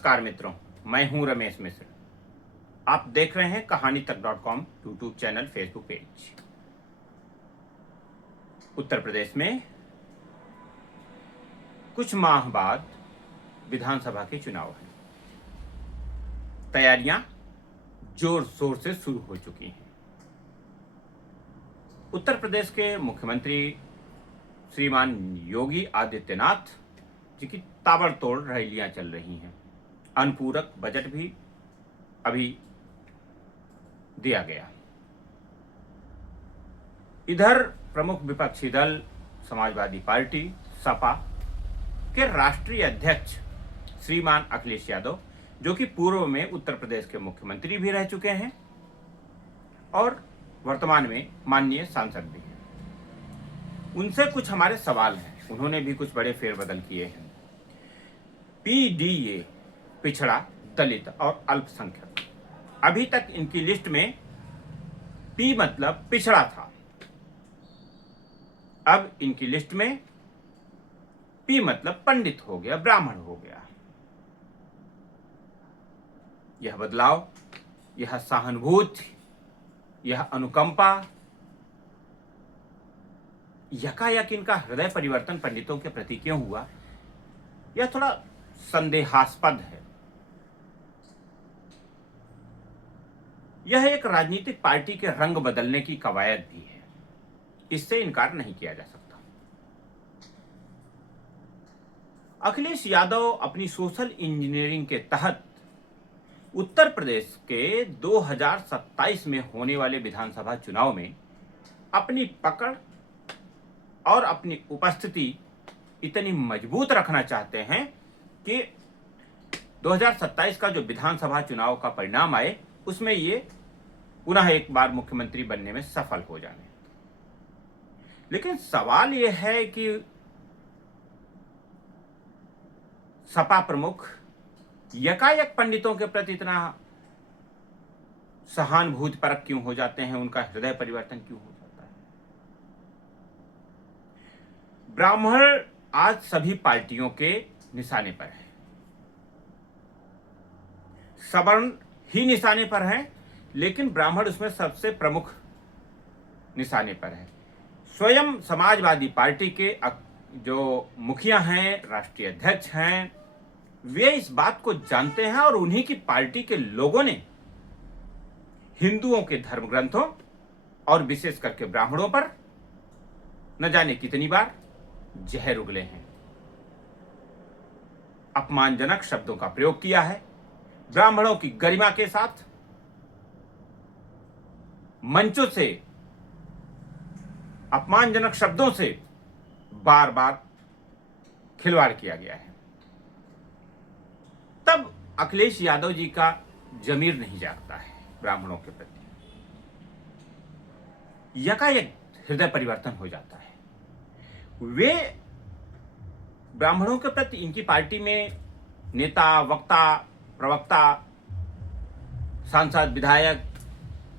नमस्कार मित्रों, मैं हूं रमेश मिश्र। आप देख रहे हैं कहानी तक .com YouTube channel, Facebook page. Uttar Pradesh में कुछ माह बाद विधानसभा के चुनाव हैं। तैयारियां जोर शोर से शुरू हो चुकी हैं। उत्तर प्रदेश के मुख्यमंत्री श्रीमान योगी आदित्यनाथ जी की ताबड़तोड़ रैलियां चल रही हैं। अनुपूरक बजट भी अभी दिया गया। इधर प्रमुख विपक्षी दल समाजवादी पार्टी सपा के राष्ट्रीय अध्यक्ष श्रीमान अखिलेश यादव, जो कि पूर्व में उत्तर प्रदेश के मुख्यमंत्री भी रह चुके हैं और वर्तमान में माननीय सांसद भी हैं, उनसे कुछ हमारे सवाल हैं। उन्होंने भी कुछ बड़े फेरबदल किए हैं। पीडीए, पिछड़ा, दलित और अल्पसंख्यक, अभी तक इनकी लिस्ट में पी मतलब पिछड़ा था। अब इनकी लिस्ट में पी मतलब पंडित हो गया, ब्राह्मण हो गया। यह बदलाव, यह सहानुभूति, यह अनुकंपा, यकायक इनका हृदय परिवर्तन पंडितों के प्रति क्यों हुआ, यह थोड़ा संदेहास्पद है। यह एक राजनीतिक पार्टी के रंग बदलने की कवायद भी है, इससे इनकार नहीं किया जा सकता। अखिलेश यादव अपनी सोशल इंजीनियरिंग के तहत उत्तर प्रदेश के 2027 में होने वाले विधानसभा चुनाव में अपनी पकड़ और अपनी उपस्थिति इतनी मजबूत रखना चाहते हैं कि 2027 का जो विधानसभा चुनाव का परिणाम आए, उसमें ये पुनः एक बार मुख्यमंत्री बनने में सफल हो जाने। लेकिन सवाल यह है कि सपा प्रमुख यकायक पंडितों के प्रति इतना सहानुभूतिपरक क्यों हो जाते हैं, उनका हृदय परिवर्तन क्यों हो जाता है। ब्राह्मण आज सभी पार्टियों के निशाने पर है, सवर्ण ही निशाने पर है, लेकिन ब्राह्मण उसमें सबसे प्रमुख निशाने पर है। स्वयं समाजवादी पार्टी के जो मुखिया हैं, राष्ट्रीय अध्यक्ष हैं, वे इस बात को जानते हैं और उन्हीं की पार्टी के लोगों ने हिंदुओं के धर्म ग्रंथों और विशेष करके ब्राह्मणों पर न जाने कितनी बार जहर उगले हैं, अपमानजनक शब्दों का प्रयोग किया है। ब्राह्मणों की गरिमा के साथ मंचों से अपमानजनक शब्दों से बार बार खिलवाड़ किया गया है। तब अखिलेश यादव जी का जमीर नहीं जागता है ब्राह्मणों के प्रति, यकायक हृदय परिवर्तन हो जाता है। वे ब्राह्मणों के प्रति इनकी पार्टी में नेता, वक्ता, प्रवक्ता, सांसद, विधायक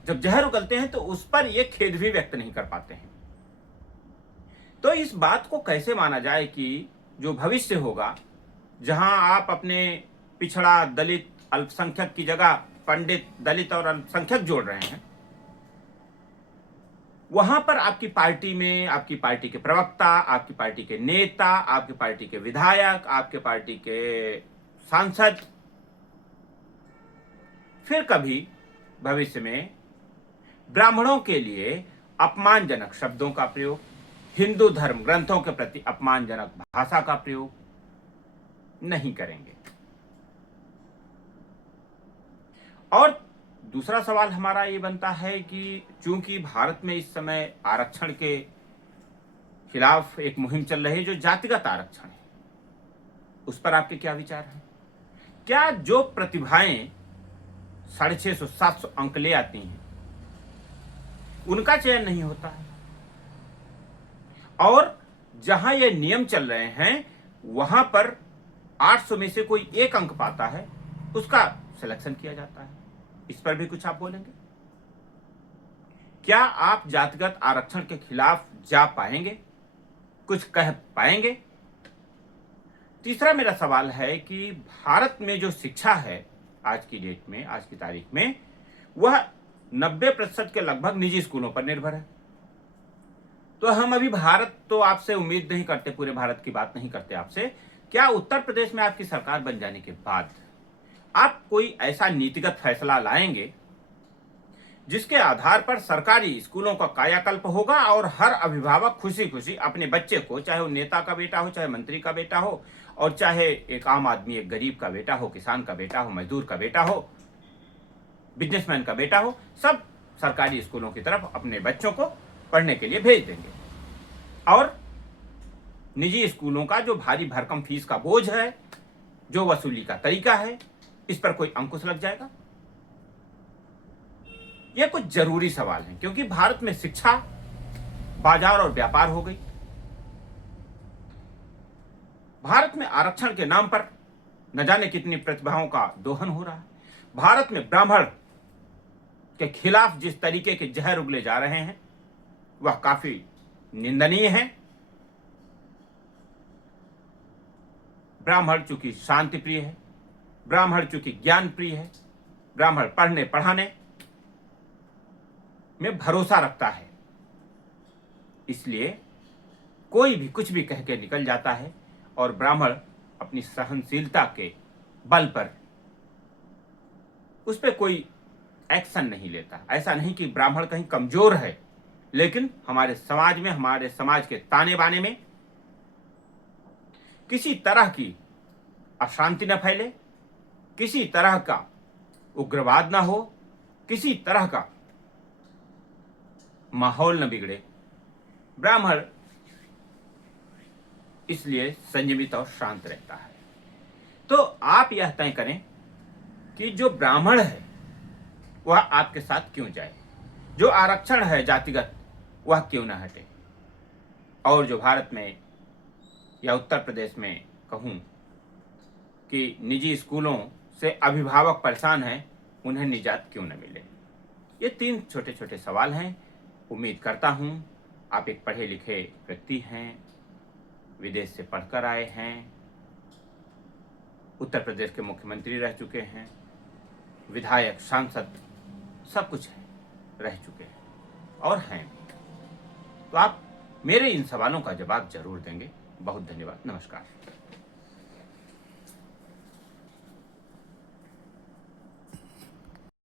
जब जहर उगलते हैं तो उस पर यह खेद भी व्यक्त नहीं कर पाते हैं। तो इस बात को कैसे माना जाए कि जो भविष्य होगा, जहां आप अपने पिछड़ा, दलित, अल्पसंख्यक की जगह पंडित, दलित और अल्पसंख्यक जोड़ रहे हैं, वहां पर आपकी पार्टी में आपकी पार्टी के प्रवक्ता, आपकी पार्टी के नेता, आपकी पार्टी के विधायक, आपके पार्टी के सांसद फिर कभी भविष्य में ब्राह्मणों के लिए अपमानजनक शब्दों का प्रयोग, हिंदू धर्म ग्रंथों के प्रति अपमानजनक भाषा का प्रयोग नहीं करेंगे। और दूसरा सवाल हमारा ये बनता है कि चूंकि भारत में इस समय आरक्षण के खिलाफ एक मुहिम चल रही है, जो जातिगत आरक्षण है, उस पर आपके क्या विचार हैं? क्या जो प्रतिभाएं 650-700 अंक ले आती हैं, उनका चयन नहीं होता है? और जहां ये नियम चल रहे हैं, वहां पर 800 में से कोई एक अंक पाता है, उसका सिलेक्शन किया जाता है। इस पर भी कुछ आप बोलेंगे? क्या आप जातिगत आरक्षण के खिलाफ जा पाएंगे, कुछ कह पाएंगे? तीसरा मेरा सवाल है कि भारत में जो शिक्षा है आज की डेट में, आज की तारीख में, वह 90% के लगभग निजी स्कूलों पर निर्भर है। तो हम अभी भारत तो आपसे उम्मीद नहीं करते, पूरे भारत की बात नहीं करते आपसे। क्या उत्तर प्रदेश में आपकी सरकार बन जाने के बाद आप कोई ऐसा नीतिगत फैसला लाएंगे जिसके आधार पर सरकारी स्कूलों का कायाकल्प होगा और हर अभिभावक खुशी खुशी अपने बच्चे को, चाहे वो नेता का बेटा हो, चाहे मंत्री का बेटा हो, और चाहे एक आम आदमी, एक गरीब का बेटा हो, किसान का बेटा हो, मजदूर का बेटा हो, बिजनेसमैन का बेटा हो, सब सरकारी स्कूलों की तरफ अपने बच्चों को पढ़ने के लिए भेज देंगे और निजी स्कूलों का जो भारी भरकम फीस का बोझ है, जो वसूली का तरीका है, इस पर कोई अंकुश लग जाएगा? ये कुछ जरूरी सवाल हैं, क्योंकि भारत में शिक्षा बाजार और व्यापार हो गई। भारत में आरक्षण के नाम पर न जाने कितनी प्रतिभाओं का दोहन हो रहा है। भारत में ब्राह्मण के खिलाफ जिस तरीके के जहर उगले जा रहे हैं वह काफी निंदनीय है। ब्राह्मण चूंकि शांति प्रिय है, ब्राह्मण चूंकि ज्ञान प्रिय है, ब्राह्मण पढ़ने पढ़ाने में भरोसा रखता है, इसलिए कोई भी कुछ भी कह के निकल जाता है और ब्राह्मण अपनी सहनशीलता के बल पर उस पर कोई एक्शन नहीं लेता। ऐसा नहीं कि ब्राह्मण कहीं कमजोर है, लेकिन हमारे समाज में, हमारे समाज के ताने बाने में किसी तरह की अशांति न फैले, किसी तरह का उग्रवाद न हो, किसी तरह का माहौल न बिगड़े, ब्राह्मण इसलिए संयमित और शांत रहता है। तो आप यह तय करें कि जो ब्राह्मण है वह आपके साथ क्यों जाए, जो आरक्षण है जातिगत वह क्यों ना हटे, और जो भारत में या उत्तर प्रदेश में कहूं कि निजी स्कूलों से अभिभावक परेशान हैं, उन्हें निजात क्यों न मिले। ये 3 छोटे छोटे सवाल हैं। उम्मीद करता हूं आप एक पढ़े लिखे व्यक्ति हैं, विदेश से पढ़कर आए हैं, उत्तर प्रदेश के मुख्यमंत्री रह चुके हैं, विधायक, सांसद, सब कुछ है, रह चुके हैं और हैं भी। तो आप मेरे इन सवालों का जवाब जरूर देंगे। बहुत धन्यवाद। नमस्कार।